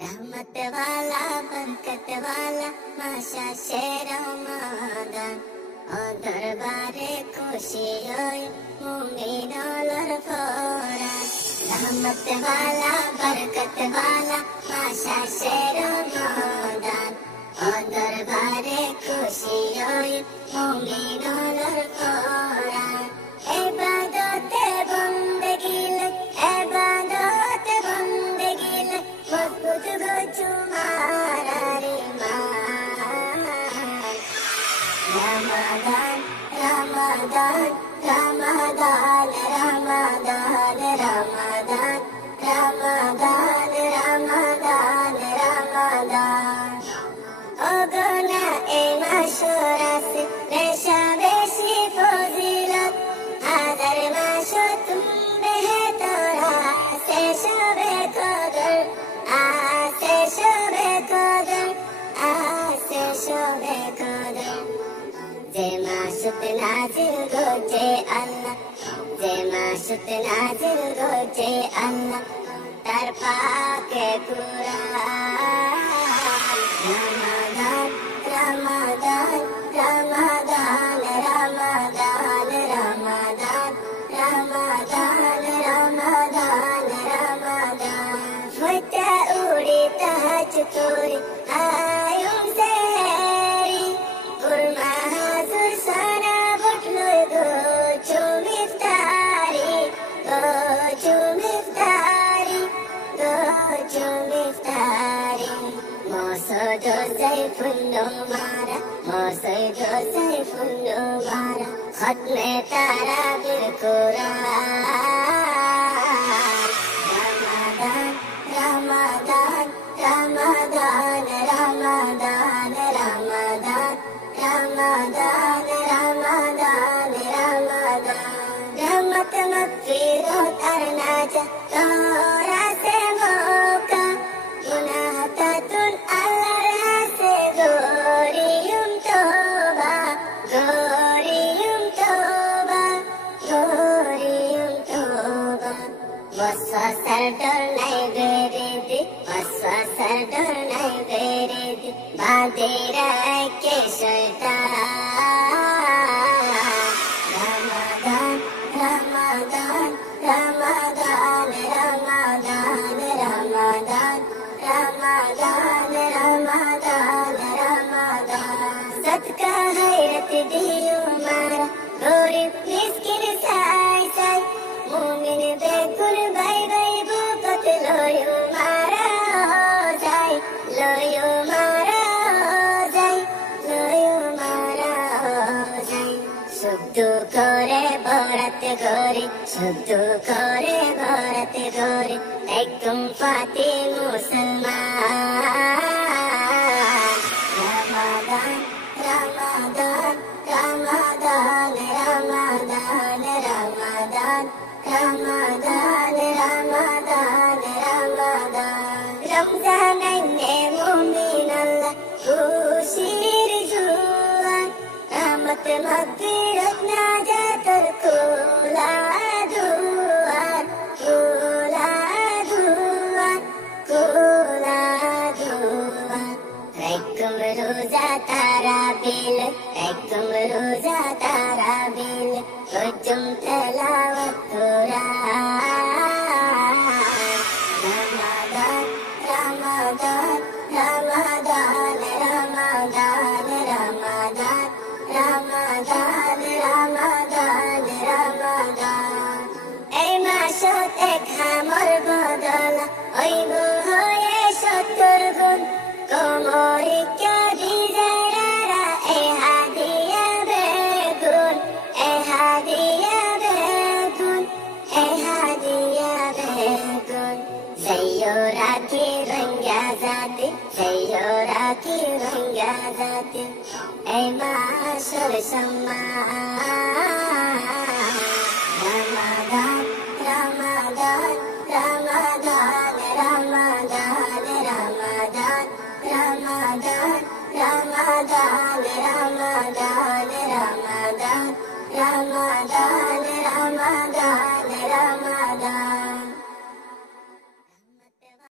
रहमत वाला बरकत वाला माशा से रमादान ओ दरबारे खुशी होय मुमिनोलर फोरान रहमत वाला बरकत वाला माशा से रमादान ओ दरबारे खुशी होय मुमिनोलर फोरान इबादते बंदगी ले इबादते बंदगी ले मजबूत गो तुम्हारा ईमान रमजान रमजान रमजान रमजान रमजान रमजान रमजान रमजान ओगोना ए माशोरा से रेशा बेशी फजीलत हाजर माशो तुम बेहतरा से शबे कदर आसे शबे कदर आसे शबे कदर जे माशुत नाजिल गोजे अल्लाह जे माशुत नाजिल गोजे अल्लाह तार पाके कुरान रमजान रमजान रमजान रमजान रमजान रमजान रमजान रमजान फुटा उड़ी ताज तोरी आयुम सेरी कुर्मा हाजुर साना बुटलो गो चुमिफ्तारी गो चुमिफ्तारी गो चुमिफ्तारी मोसो जो सैफुल्लो मारा मोसो जो सैफुल्लो मारा खत्मे तारा बिर कुरान रमजान रमजान रमजान रमजान रमजान रमजान रमजान रमजान रहमत मगफिरत अरनाजा तोरा से मौका गुनाह तातुन अल्लाह से गोरियुम तोबा गोरियुम तोबा गोरियुम तोबा वसवासर डर नहीं बेरेदी वसवासर डर नहीं बेरेदी बादेरा के शैतान रमजान रमजान रमजान रमजान रमजान रमजान रमजान रमजान सदका हैरत दियो मारा गरीब मिस्किन साई साई मुमिन बेकुल बाई बाई बुकत लोयो मारा जाई लोयो मारा जाई लोयो मारा जाई शुद्ध करे भरत गोरी शुद्ध करे भरत गोरी एकदम फाती मुसलमान रमजान रमजान रमजान रमजान रमजान रमजान रमजान रमजान रमजान ने मुमिन अल्लाह खुशीर जुआन रहमत मगफिरत नाजात कोला दुआन कोला दुआन कोला दुआन रैकुम रोजा तारा बिल रैकुम रोजा तारा बिल हुजुम तलावत कुरान रमजान रमजान रमजान रमजान रमजान रमजान रमजान रमजान এই মাসত এক হামর বদলা হইব হয়ে 70 গুণ কোমরিকা দিজারা এই হাদিয়া বেগুন এই হাদিয়া বেগুন এই হাদিয়া বেগুন সৈয়রা কি রঙ্গা জাতি সৈয়রা কি রঙ্গা জাতি এই মাসর সম্মান রমজান রমজান রমজান রমজান রমজান রমজান রমজান রমজান রমজান রমজান রমজান রমজান